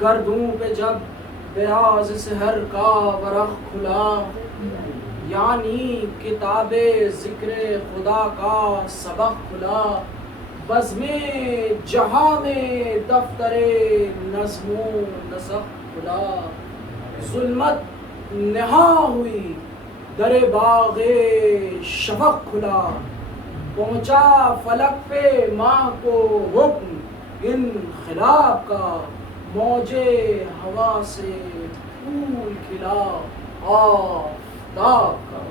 گردوں پہ جب بیاض سحر کا ورق کھلا، یعنی کتاب ذکر خدا کا سبق کھلا، بزم جہاں میں دفتر نظم و نسق کھلا، ظلمت نہاں ہوئی در باغ شفق کھلا، پہنچا فلک پہ ماہ کو حکم انقلاب کا، موجے ہوا سے پھول کھلا آفتاب کا،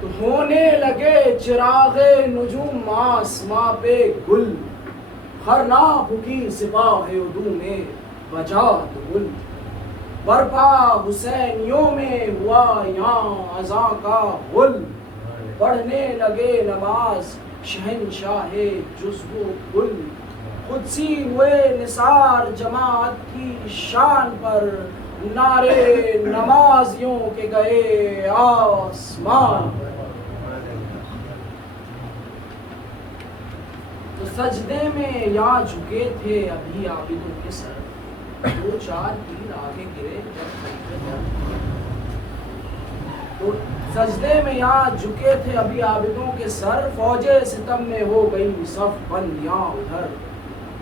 تو ہونے لگے چراغ نجوم آسماں پہ گل، خرنا پھکی سپاہ عدو میں بجا تو گل، برپا حسینیوں میں ہوا یہاں اذاں کا غل، پڑھنے لگے نماز شہنشاہ جزو گل، قدسی ہوئے نثار جماعت کی شان پر، نعرے نمازیوں کے گئے آسمان پر۔ تو سجدے میں یہاں جھکے تھے ابھی عابدوں کے سر، دو چار تیر آگے گرے جب خلیفے در، تو سجدے میں یہاں جھکے تھے ابھی عابدوں کے سر، فوج ستم میں ہو گئی صف بند یہاں ادھر،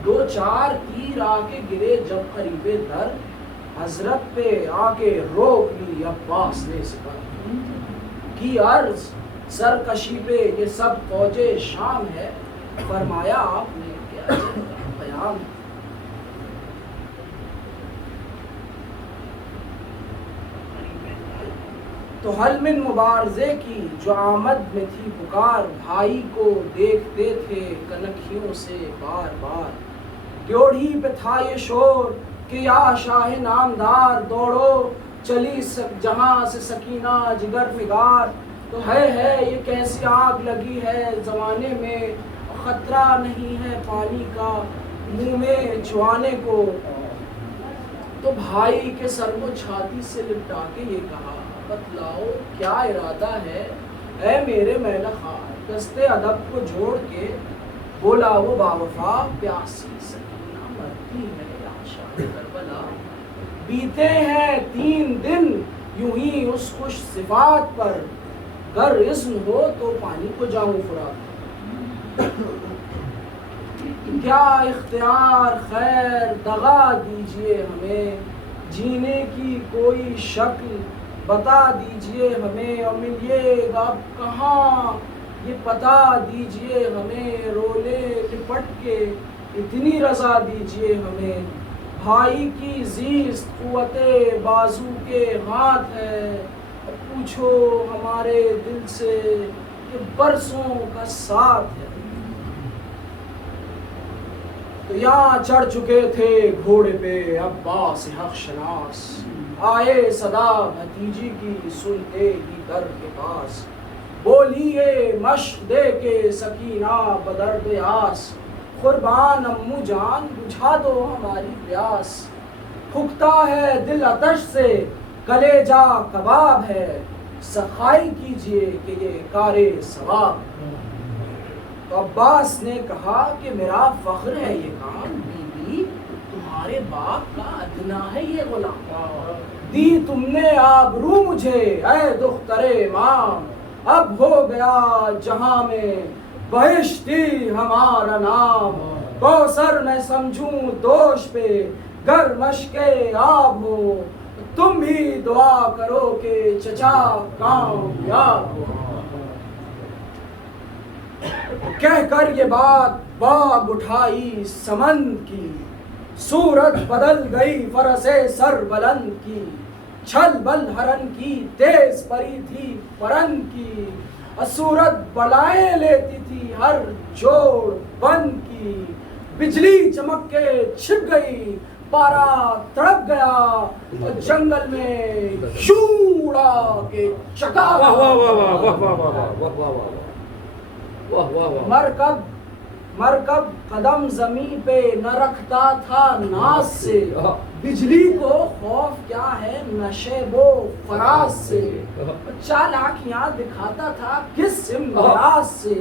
دو چار تیر آ کے گرے جب قریب در، حضرت پہ آ کے روک لی عباس نے سپر کی عرض، سرکشی پہ یہ سب فوج شام ہے، فرمایا آپ نے کیا قیام ہے۔ تو حل من مبارزے کی جو آمد میں تھی پکار، بھائی کو دیکھتے تھے کنکھیوں سے بار بار، ڈیوڑھی پہ تھا یہ شور کہ یا شاہ نامدار، دوڑو چلی جہاں سے سکینہ جگر فگار، تو ہے یہ کیسی آگ لگی ہے زمانے میں، خطرہ نہیں ہے پانی کا منہ میں چوانے کو، تو بھائی کے سر کو چھاتی سے لپٹا کے یہ کہا، بتلاؤ کیا ارادہ ہے اے میرے میلہ خار، دستے ادب کو جوڑ کے بولا وہ باوفا، پیاسی سکینہ مرتی ہے یا کربلا، بیتے ہیں 3 دن یوں ہی اس خوش صفات پر، گر اذن ہو تو پانی کو جاؤں فرات، کیا اختیار خیر دغا دیجئے ہمیں، جینے کی کوئی شکل بتا دیجئے ہمیں، اور ملیے گا اب کہاں یہ پتا دیجئے ہمیں، رولے لپٹ کے اتنی رضا دیجئے ہمیں، بھائی کی زیست قوت بازو کے ہاتھ ہے، پوچھو ہمارے دل سے کہ برسوں کا ساتھ ہے۔ تو یہاں چڑھ چکے تھے گھوڑے پہ عباس حق شناس، آئے صدا بھتیجی کی سنتے ہی در کے پاس، بولیے مشق دے کے سکینہ بدرد آس، قربان امو جان بجھا دو ہماری پیاس، پھکتا ہے دل آتش سے کلیجہ کباب ہے، سخائی کیجئے کہ یہ کار ثواب۔ تو عباس نے کہا کہ میرا فخر ہے یہ کام، بیوی تمہارے باپ کا ادنا ہے یہ غلام، دی تم نے آبرو مجھے اے دختر امام، اب ہو گیا جہاں میں بہشتی ہمارا نام، کوثر میں سمجھوں دوش پہ گر مشک آب ہو، تم بھی دعا کرو کہ چچا کامیاب ہو۔ کہہ کر یہ بات باب اٹھائی سمند کی، صورت بدل گئی فرس سر بلند کی، چھل بل ہرن کی تیز پری تھی پرند کی، صورت بلائیں لیتی تھی ہر جوڑ بند کی، بجلی چمک کے چھپ گئی پارا تڑپ گیا، اور جنگل میں شوں اڑا کے چکا، مرکب قدم زمین پہ نہ رکھتا تھا ناز سے، بجلی کو خوف کیا ہے نشیب و فراز سے، چالاکیاں دکھاتا تھا کس امراض سے،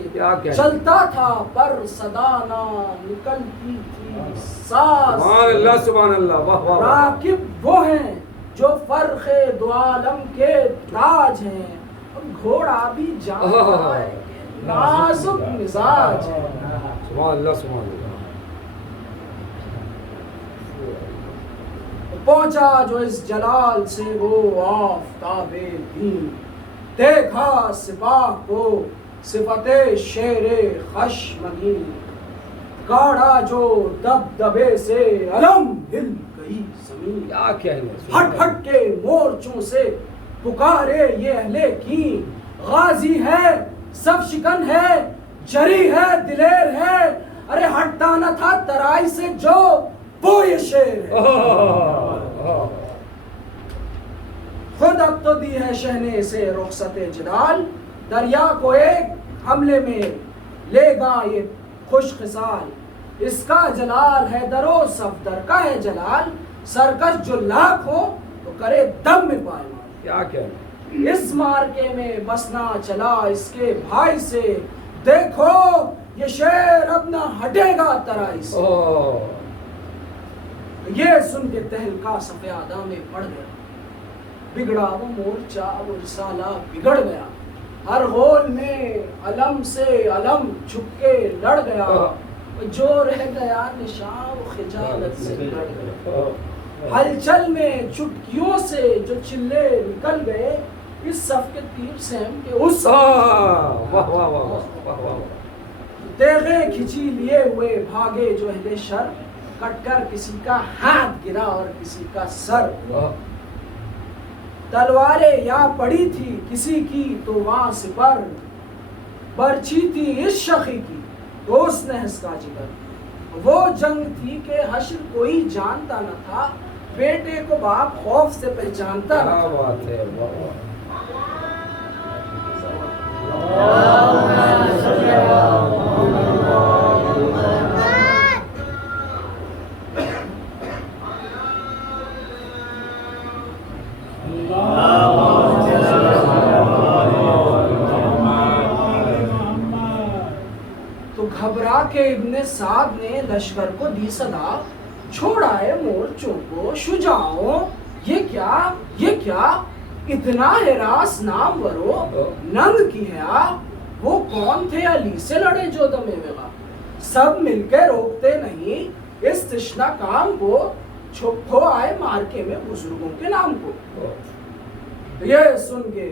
چلتا تھا پر صدا نہ نکلتی تھی ساز سبحان اللہ سبحان اللہ، واہ واہ۔ راکب وہ ہیں جو فرق دو عالم کے تاج ہیں، گھوڑا بھی جانتا ہے کہ نازک مزاج ہے۔ سبحان اللہ سبحان اللہ۔ پہنچا جو اس جلال سے وہ آفتاب دین، دیکھا سپاہ کو صفت شیر خشمگین، گاڑا جو دبدبے سے علم ہل گئی زمین، کیا کہنے، ہٹ ہٹ کے مورچوں سے پکارے یہ اہل کی، غازی ہے سب شکن ہے جری ہے دلیر ہے، ارے ہٹتا نہ تھا ترائی سے جو وہ یہ شیر ہے۔ خود اب تو دی ہے شہنے سے رخصت جلال، دریا کو ایک حملے میں لے گا یہ خوش خصال، اس کا جلال ہے در و صفدر کا ہے جلال، سرکش جو لاکھ ہو تو کرے دم میں پائے، کیا کہنے۔ اس مارکے میں بسنا چلا اس کے بھائی سے، دیکھو یہ شیر اب نہ ہٹے گا ترائی سے۔ یہ سن کے تہلکا سفیادہ میں پڑ گیا، بگڑا وہ مورچہ وہ رسالہ بگڑ گیا، ہر غول میں علم سے علم چھپ کے لڑ گیا، جو رہ گیا نشان وہ خجالت سے لڑ گیا، ہلچل میں چٹکیوں سے جو چلے نکل گئے، اس صف کے تیر سیم کے اس تیغیں کھچی لیے ہوئے بھاگے جو اہل شر، کٹ کر کسی کا ہاتھ گرا اور کسی کا سر، تلواریں یا پڑی تھی کسی کی تو وہاں سپر، برچھی تھی اس شخی کی تو اس نے ہنسکا جگر، وہ جنگ تھی کہ حشر کوئی جانتا نہ تھا، بیٹے کو باپ خوف سے پہچانتا نہ تھا۔ تو گھبرا کے ابن سعد نے لشکر کو دی صدا، چھوڑائے مورچوں کو شجاعوں، یہ کیا اتنا ہراس نام ورو ننگ کی ہے، وہ کون تھے علی سے لڑے جو دمے وغا، سب مل کے روکتے نہیں اس تشنہ کام کو، چھپو آئے مارکے میں بزرگوں کے نام کو۔ یہ سن کے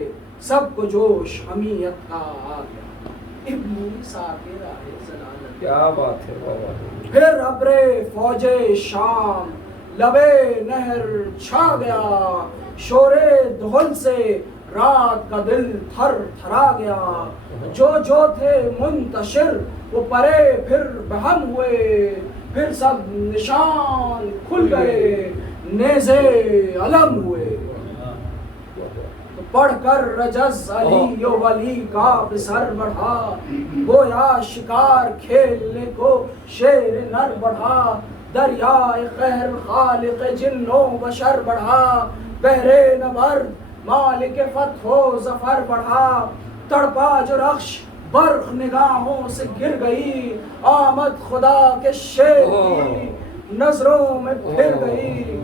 سب کو جوش حمیت کا آ گیا، ابنی ساکر آئے زلالت، کیا بات ہے، پھر ابر فوج شام لبے نہر چھا گیا، شور دہل سے رات کا دل تھر تھرا گیا، جو تھے منتشر وہ پرے پھر بہم ہوئے، پھر سب نشان کھل گئے نیزے علم ہوئے، پڑھ کر رجز علی و ولی کا سر بڑھا، گویا شکار کھیلنے کو شیر نر بڑھا، دریائے قہر خالق جن و بشر بڑھا، بحر نبرد مالک فتح و ظفر بڑھا، تڑپا جو رخش برق نگاہوں سے گر گئی، آمد خدا کے شیر کی نظروں میں پھر گئی،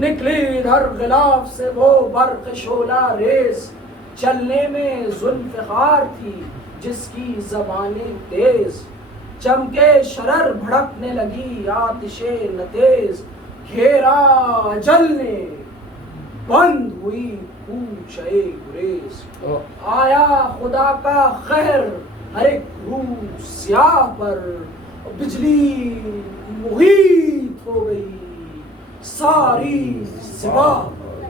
نکلی ہر غلاف سے وہ برق شعلہ ریز، چلنے میں ذوالفقار تھی جس کی زبانیں تیز، چمکے شرر بھڑکنے لگی آتش نتیز، گھیرا اجل نے بند ہوئی پوچھ گریز، آیا خدا کا قہر ہر ایک روح سیاہ پر، بجلی محیط ہو گئی ساری سپاہ پر،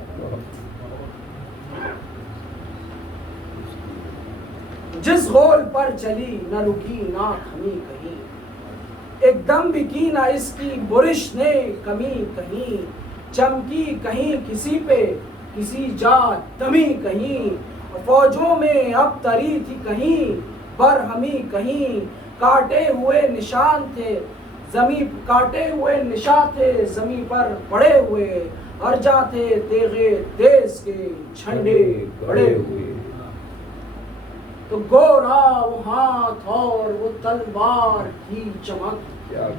جس غول پر چلی نہ رکی نہ تھمی کہیں، ایک دم بھی کی نہ اس کی برش نے کمی کہیں، چمکی کہیں کسی پہ کسی جا دمی کہیں، فوجوں میں اب تری تھی کہیں برہمی کہیں، کاٹے ہوئے نشان تھے زمین کاٹے ہوئے نشا تھے زمین پر پڑے ہوئے، ارجا تھے تیغے تیز کے جھنڈے بڑے ہوئے۔ تو گورا وہ ہاتھ اور وہ تلوار کی چمک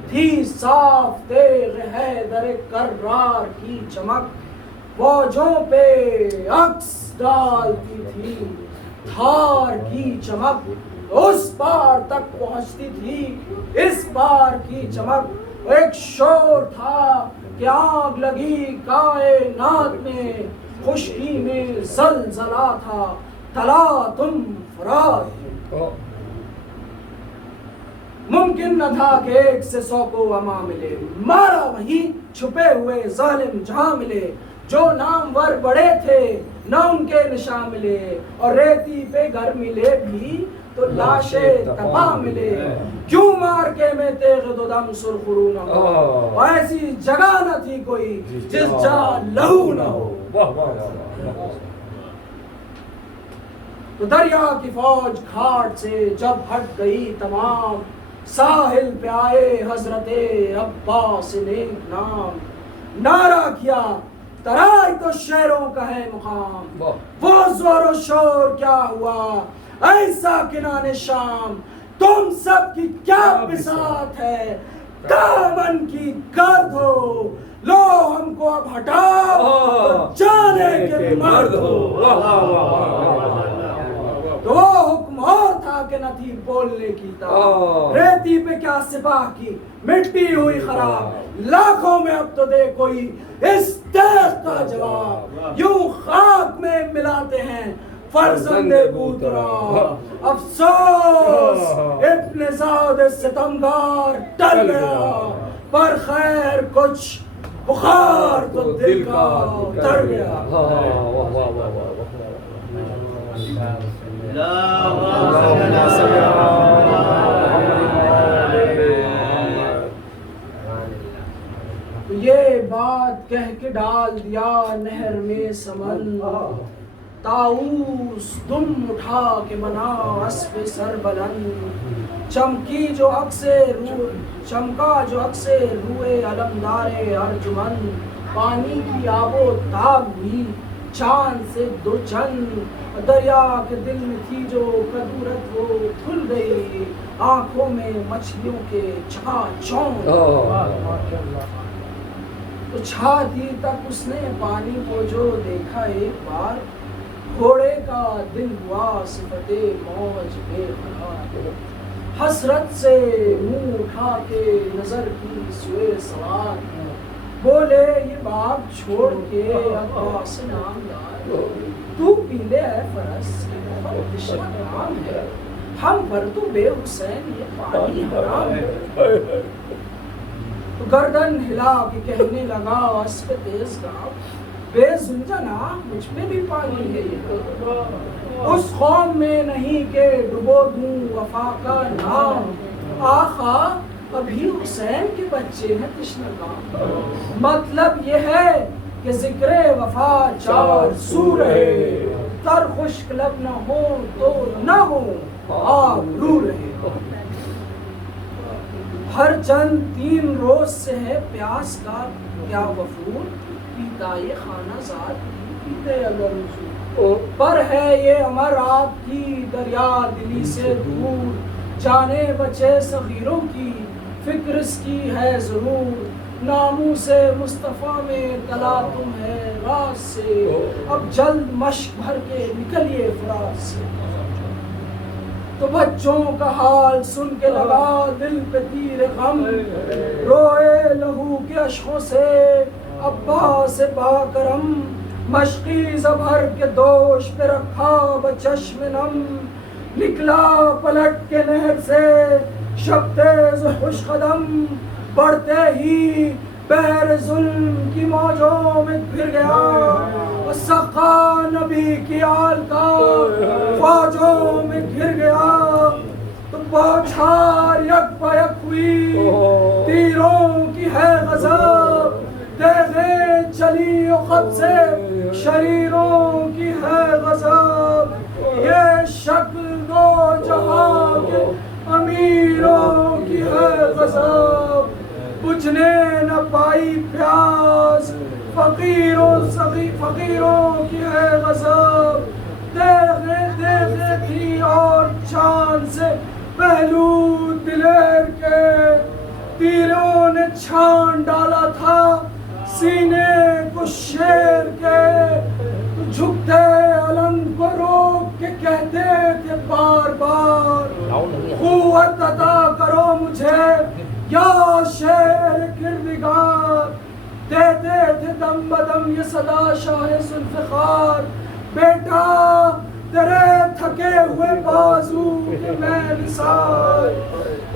تھی، صاف تیغ حیدر کرار کی چمک فوجوں پہ عکس ڈالتی تھی تھار کی چمک، اس پار تک پہنچتی تھی اس پار کی چمک۔ ایک شور تھا کہ آگ لگی کائنات میں، خشکی میں زلزلہ تھا تلا تم فرات۔ ممکن نہ تھا کہ ایک سے 100 کو اما ملے، مارا وہیں چھپے ہوئے ظالم جہاں ملے، جو نامور بڑے تھے نہ ان کے نشان ملے، اور ریتی پہ گھر ملے بھی تو لاشیں تباہ ملے۔ کیوں مار کے میں تیغ دو دم سرخرو نہ ہو، ایسی جگہ نہ تھی کوئی جس جا لہو نہ ہو۔ تو دریا کی فوج گھاٹ سے جب ہٹ گئی تمام، ساحل پہ آئے حضرت عباس نیک نام، نعرہ کیا ترائی تو شیروں کا ہے مقام، وہ زور و شور کیا ہوا ایسا کنان شام، تم سب کی کیا بساط ہے دامن کی گرد ہو، لو ہم کو اب ہٹاؤ جانے کے مرد ہو۔ تو وہ حکم اور تھا کہ نہ تھی بولنے کی طاقت، ریتی پہ کیا سپاہ کی مٹی ہوئی خراب، لاکھوں میں اب تو دے کوئی اس تیغ کا جواب، یوں خاک میں ملاتے ہیں فرزند بوترا، افسوس ابن زاد ستمگار ٹل گیا، پر خیر کچھ بخار تو دل کا اتر گیا۔ یہ بات کہہ کے ڈال دیا نہر میں سمن، طاؤس دم اٹھا کے منا اسب سر بلند، چمکا جو عکس روئے علمدار ارجمن، پانی کی آب و تاب ہوئی چاند سے دو چند، دریا کے دل میں تھی جو کدورت وہ کھل گئی، آنکھوں میں مچھلیوں کے چکا چوند، تو چھاتی تک اس نے پانی کو جو دیکھا ایک بار، گھوڑے کا دل ہوا صفت موج بے قرار، حسرت سے منہ اٹھا کے نظر کی سوئے سوار، بولے یہ باب چھوڑ کے عباس نامدار، تو پی لے اے فرس بہت دشمن نام ہے، ہم پر تو بے حسین یہ پانی حرام ہے۔ تو گردن ہلا کے کہنے لگا اسب تیز گام، بے زنجنا مجھ پہ بھی پانی ہے یہ، اس قوم میں نہیں کہ ڈبو دوں وفا کا نام، آخا ابھی حسین کے بچے ہیں تشنگام، مطلب یہ ہے کہ ذکر وفا چار سو رہے، تر خشک لب نہ ہو تو نہ ہو آب رو رہے، ہر چند 3 روز سے ہے پیاس کا کیا وفور، پیتا یہ خانہ زاد پیتے اگر حضور، پر ہے یہ امر آپ کی دریا دلی سے دور، جانے بچے صغیروں کی فکر اس کی ہے ضرور، ناموں سے مصطفیٰ میں تلاطم ہے راز سے، اب جلد مشک بھر کے نکلیے فراز سے۔ تو بچوں کا حال سن کے لگا دل پہ تیر غم، روئے لہو کے اشکوں سے عباس با کرم، مشقی زبھر کے دوش پہ رکھا بچشم نم، نکلا پلٹ کے نہر سے شب تیز خوش قدم، بڑھتے ہی بحر ظلم کی موجوں میں گر گیا، سقا نبی کی آل کا فوجوں میں گر گیا، تو بوچھار یک بیک ہوئی تیروں کی ہے غضب، تیغیں چلی و خط سے شریروں کی ہے غضب، یہ شکل دو جہاں کے امیروں کی ہے غضب، بجھنے نہ پائی پیاس، فقیروں کی ہے غضب، دیکھے تھی اور چاند سے پہلو دلیر کے، تیروں نے چھان ڈالا تھا سینے کو شیر کے، جھکتے علم کو روک کے کہتے تھے بار بار، قوت عطا کرو مجھے یا شیر کردگار، دیتے تھے دم بدم یہ صدا شاہ ذوالفقار، بیٹا تیرے تھکے ہوئے بازو کے میں نثار،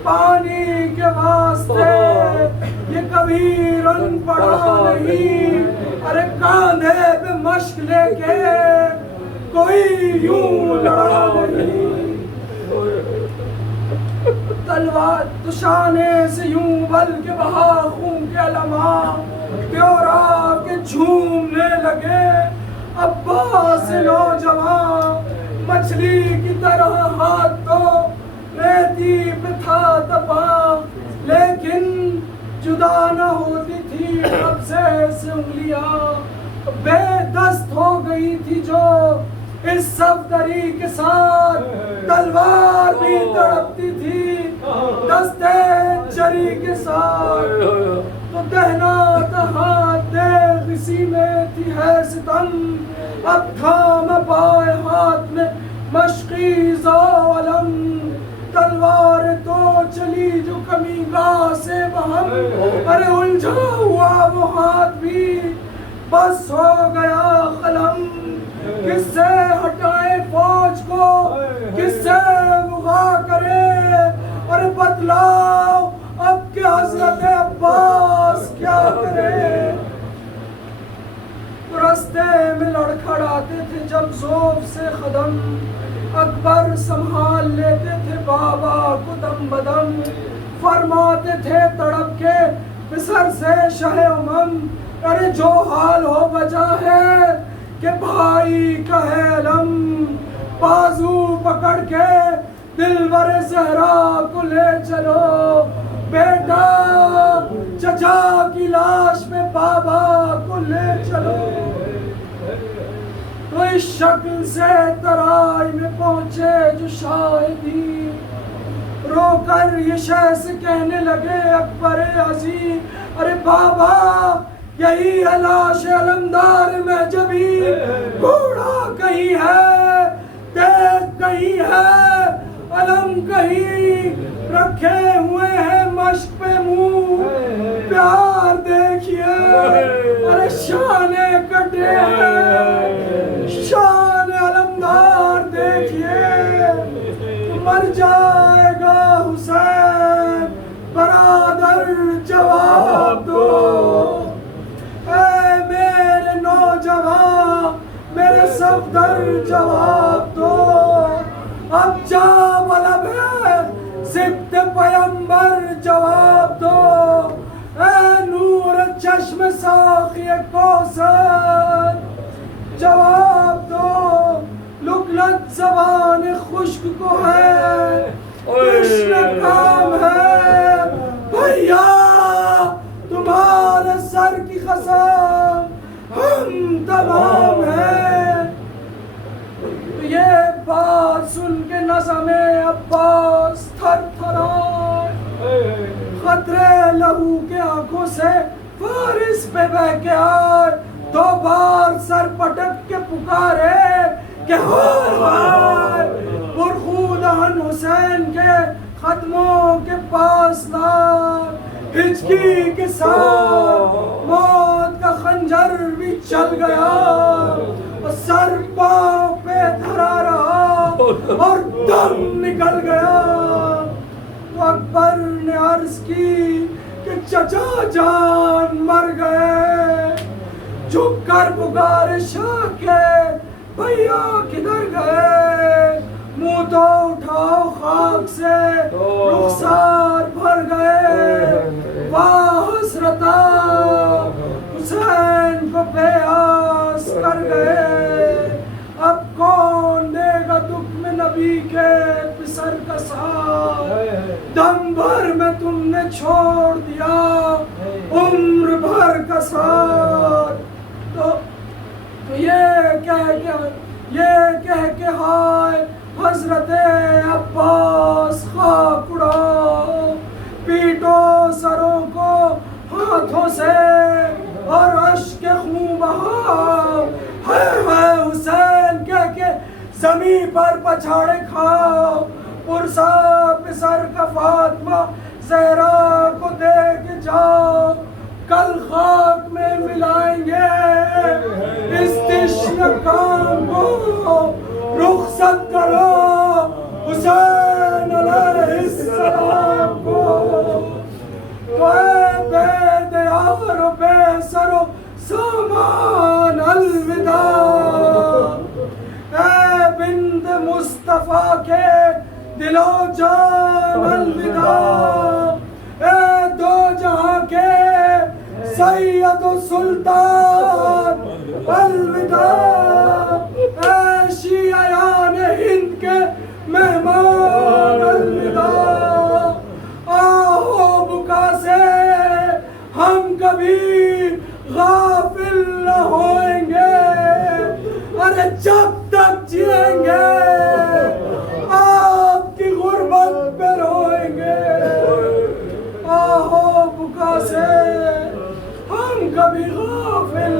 پانی کے واسطے یہ کبھی رنگ پڑا نہیں، ارے کاندھے پہ مشق لے کے کوئی یوں لڑا نہیں، تلوار تشانے سے یوں بل کے بہا خون کے علماء، پیورا کے جھومنے لگے عباس نوجوان، مچھلی کی طرح ہاتھ تو ریتی پہ تھا دبا، لیکن جدا نہ ہوتی تھی قبضے سے انگلیاں، بے دست ہو گئی تھی جو اس صفدری کے ساتھ، تلوار بھی تڑپتی تھی دستے چری کے ساتھ، تو دہنا ہاتھ دیکھ اسی میں تھی ہے ستم، اب تھام پائے ہاتھ میں مشقی علم، تلوار تو چلی جو کمی گاہ سے بہم، ارے الجھا ہوا وہ ہاتھ بھی بس ہو گیا قلم، کس سے ہٹائے فوج کو کس سے وغا کرے، اور بدلاؤ اب کہ حضرت عباس کیا کرے، رستے میں لڑکھڑاتے تھے جب ذوف سے قدم، اکبر سنبھال لیتے تھے بابا کو دم بدم، فرماتے تھے تڑپ کے مصر سے شہ امم، ارے جو حال ہو بجا ہے کہ بھائی کا ہے علم، بازو پکڑ کے دلبر زہرا کو لے چلو، بیٹا چچا کی لاش میں بابا کو لے چلو، تو اس شکل سے ترائی میں پہنچے جو شاہدی، رو کر یہ شخص کہنے لگے اکبر عزیز، ارے بابا یہی ہے لاش علمدار میں جبھی، گھوڑا کہیں ہے دیکھ کہیں ہے علم کہیں، رکھے ہوئے ہیں مشق پہ منہ پیار دیکھیے، ارے شانے کٹے ہیں شان علمدار دیکھیے، مر جائے گا حسین برادر جواب دو، اے میرے نوجوان میرے صفدر جواب دو، اب جا ملب ہے ضد پیمبر جواب دو، اے نور چشم ساقی کوثر جواب دو، لگلت زبان خشک کو ہے تشنہ کام ہے، بھیا تمہارے سر کی قسم ہم تمام ہیں، یہ بات سن کے نظم عباس تھر تھرائے، خطرے لہو کے آنکھوں سے فارس پہ بہ کے آئے، دو بار سر پٹک کے پکارے کہ ہائے، پرخون حسین کے قدموں کے پاس لائے، ہچکی کے ساتھ موت کا خنجر بھی چل گیا، سر پاؤں پہ دھرا رہا اور دم نکل گیا، تو اکبر نے عرض کی کہ چچا جان مر گئے، جھک کر پکارے شاہ کے بھیا کدھر گئے، منہ تو اٹھاؤ خاک سے رخسار بھر گئے، واہ حسرتا حسین کو بے آس کر گئے، اب کون دے گا دکھ میں نبی کے پسر کا ساتھ، دم بھر میں تم نے چھوڑ دیا عمر بھر کا ساتھ تو یہ کہہ کے ہائے حضرت عباس خاک اڑاؤ، پیٹو سروں کو ہاتھوں سے اور اشک خون بہاؤ، ہے حسین کہہ کے زمین پر پچھاڑے کھاؤ، پرسا پسر کا فاطمہ زہرا کو دے کے جاؤ، کل خاک میں ملائیں گے اس تشنہ کام کو، رخصت کرو حسین علیہ السلام کو، تو اے بے دیار و بے سر و سامان الوداع، اے بند مصطفیٰ کے دل و جان الوداع، اے دو جہاں کے سید و سلطان الوداع، اے شیعیان ہند کے مہمان الوداع، آہو بکا سے ہم کبھی غافل نہ ہوئیں گے، ارے جب تک جئیں گے آپ کی غربت پہ روئیں گے، آہو بکا سے ہم کبھی غافل